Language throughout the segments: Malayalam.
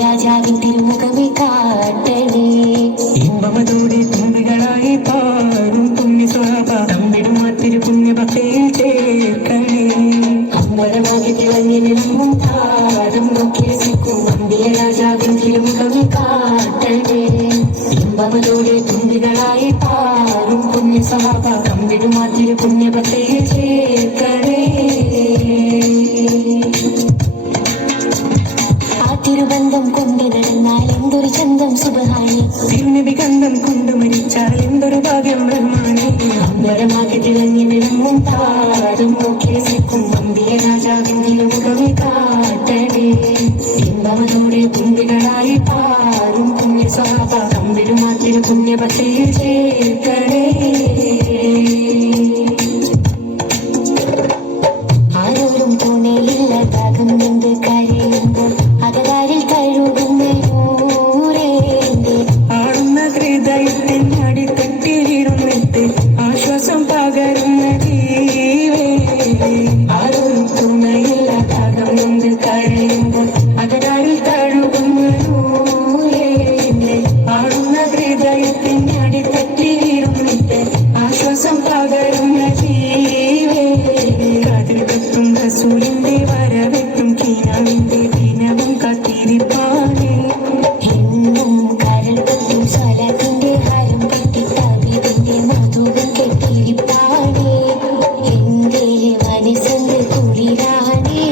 രാജാവിൻ തിരുമുഖമേ കാട്ടണേ ഇമ്പമതോടെ തുമ്പികളായി പാടും പുണ്യ സ്വഭാവ തമ്പിടും മാത്തിരു പുണ്യ ഭക്തിയിൽ ചേർക്കണേ അമ്പലമാകെ തിളങ്ങി നിന്നും താരം നോക്കി രസിക്കും അമ്പിയ രാജാവിൻ തിരുമുഖമേ കാട്ടണേ ഇമ്പമതോടെ തുമ്പികളായി പാടും പുണ്യ സ്വഭാവ തമ്പിടും മാത്തിരു പുണ്യ ഭക്തിയിൽ ചേർക്കണേ തിരുബന്ധം കൊണ്ട് നടന്നാൽ എന്തൊരു ചന്തം സുബഹാനി തിരുനബി ഗന്ധം കൊണ്ട് മരിച്ചാൽ എന്തൊരു ഭാഗ്യം റഹ്മാനെ അമ്പലമാകെ തിളങ്ങി നിലങ്ങും താരം നോക്കി രസിക്കും അമ്പിയ രാജാവിൻ തിരുമുഖമേ കാട്ടണേ ഇമ്പമതോടെ തുമ്പികളായി പാറും പുണ്യ സ്വഭാവ തമ്പിടുമാത്തിരു പുണ്യ ഭക്തിയിൽ ചേർക്കണേ ആരോരും തുണയില്ല താകം എന്ത് കരയുമ്പോൾ അകതാരിൽ കഴുകുന്ന ആടുന്ന ഹൃദയത്തിൻ അടിത്തട്ടിലിരുന്നിട്ട് ആശ്വാസം പകരുന്ന ജീവേ ആരോരും തുണയില്ല താകം എന്ത് കരയുമ്പോൾ അകതാരിൽ കഴുകുന്ന ആടുന്ന ഹൃദയത്തിൻ അടിത്തട്ടിലിരുന്നിട്ട് ആശ്വാസം പകരുന്ന ജീവേ കാതിൽ കത്തും റസൂലിന്റെ വരവെത്തും കീനാവിന്റെ ദിനവും കാത്തിരിപ്പാനേ എന്നും കരൾ കത്തും സ്വലത്തിന്റെ ഹരം കെട്ടി തവിതിന്റെ മധുവും കെട്ടിരിപ്പാനേ എന്റെ മനസ്സെന്ത് കുളിരാനേ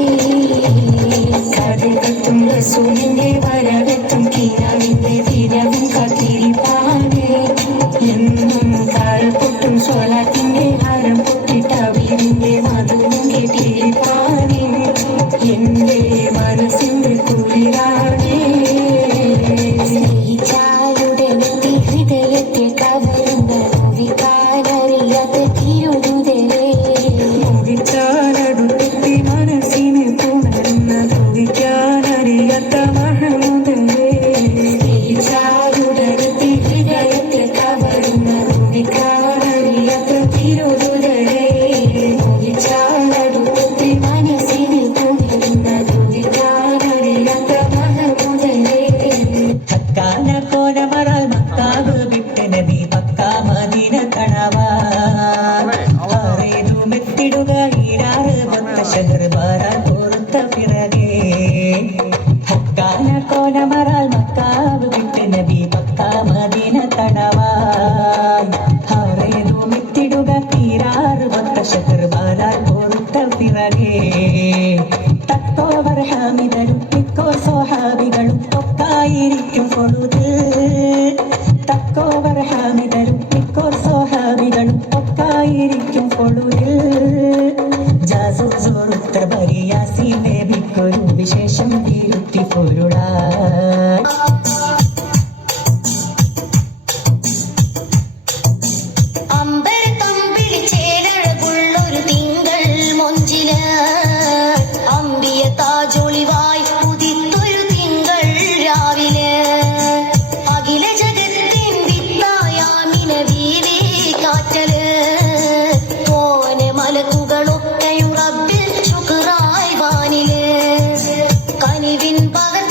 കാതിൽ കത്തും റസൂലിന്റെ വരവെത്തും കീനാവിന്റെ ദിനവും കാത്തിരിപ്പാനേ എന്നും കാൽ പൊട്ടും സ്വലാത്തിന്റെ ഹരം പൊട്ടി തവിതിന്റെ മധുവും കെട്ടിരിപ്പാനേ എന്റെ മനസ്സിന്റെ കുളിരാനേ സ്നേഹിച്ചാലുടനെത്തി ഹൃദയത്തിൽ കവരുന്ന നോവിക്കാനറിയാത്ത തിരുതുതലേ മോഹിച്ചാലടുത്തെത്തി മനസ്സിനെ പുണരുന്ന ചോദിക്കാനറിയാത്ത മഹമുദലേ സ്നേഹിച്ചാലുടനെത്തി ഹൃദയത്തിൽ കവരുന്ന നോവിക്കാനറിയാത്ത തിരുതുതലേ മോഹിച്ചാലടുത്തെത്തി മനസ്സിനെ പുണരുന്ന ചോദിക്കാനറിയാത്ത മഹമുദലേ പക്കാന കോലമറാൽ മക്കാവ് വിട്ട് നബി പക്കാ മദീന കണവാറേതുമെത്തിടുക ഈരാറ് പത്ത ശഹർ ബാരാൻ പൊറുത്ത പിറകെ പക്കാന കോലമറാൽ മക്കാവ് വിട്ട് നബി പക്കാ മദീന കണവാറേതുമെത്തിടുക ഈരാറ് പത്ത ശഹർ ബാരാൻ പൊറുത്ത പിറകെ തക്കോവർ ഹാമിദരും മിക്കോ സ്വഹാബികളും ഒക്കായിരിക്കും പൊഴുതിൽ തക്കോവർ ഹാമിദരും മിക്കോ സ്വഹാബികളും ഒക്കായിരിക്കും പൊഴുതിൽ ജാസുർ ബരിയാസി നബിക്കൊരു വിശേഷം തിരുത്തി പൊരുളാ താജൊളിവായി ഉദിത്തൊരു തിങ്കൾ രാവിലെ അഖില ജഗത്തിൻ വിത്തായാമിന വീവി കാറ്റല് ഓന മലക്കുകളൊക്കെയും റബ്ബിൽ ശുക്റായി വാനില് കനിവിൻ പകർ